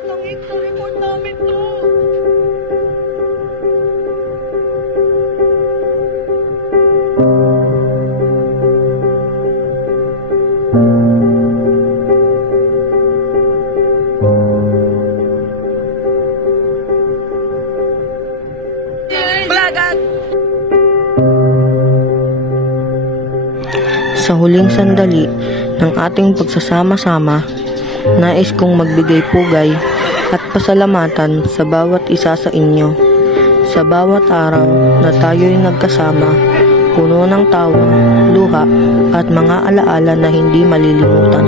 Tatangik sa report namin to. Blagat! Sa huling sandali ng ating pagsasama-sama, nais kong magbigay pugay at pasalamatan sa bawat isa sa inyo. Sa bawat araw na tayo'y nagkasama, puno ng tawa, luha at mga alaala na hindi malilimutan.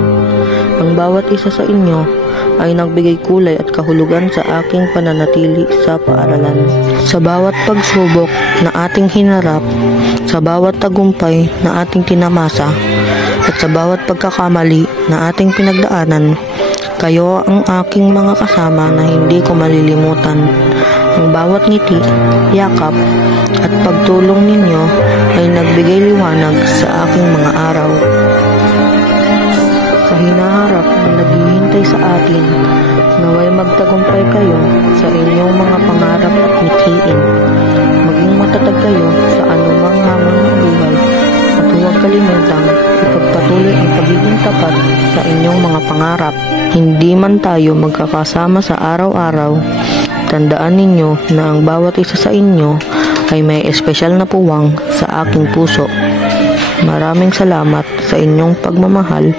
Ang bawat isa sa inyo ay nagbigay kulay at kahulugan sa aking pananatili sa paaralan. Sa bawat pagsubok na ating hinarap, sa bawat tagumpay na ating tinamasa, at sa bawat pagkakamali na ating pinagdaanan, kayo ang aking mga kasama na hindi ko malilimutan. Ang bawat ngiti, yakap, at pagtulong ninyo ay nagbigay liwanag sa aking mga araw. Sa hinaharap na naghihintay sa atin, naway magtagumpay kayo sa inyong mga pangarap at mithiin. Maging matatag kayo sa anumang hamon ng buhay at huwag kalimutang ipagpatuloy ang pagiging tapat sa inyong mga pangarap. Hindi man tayo magkakasama sa araw-araw, tandaan ninyo na ang bawat isa sa inyo ay may espesyal na puwang sa aking puso. Maraming salamat sa inyong pagmamahal,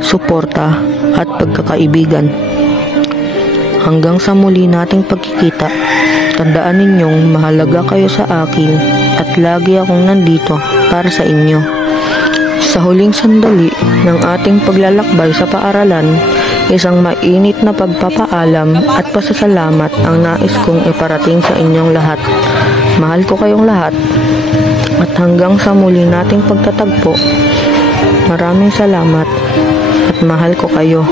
suporta at pagkakaibigan. Hanggang sa muli nating pagkikita, tandaan ninyong mahalaga kayo sa akin at lagi akong nandito para sa inyo. Sa huling sandali ng ating paglalakbay sa paaralan, isang mainit na pagpapaalam at pasasalamat ang nais kong iparating sa inyong lahat. Mahal ko kayong lahat at hanggang sa muli nating pagtatagpo, maraming salamat at mahal ko kayo.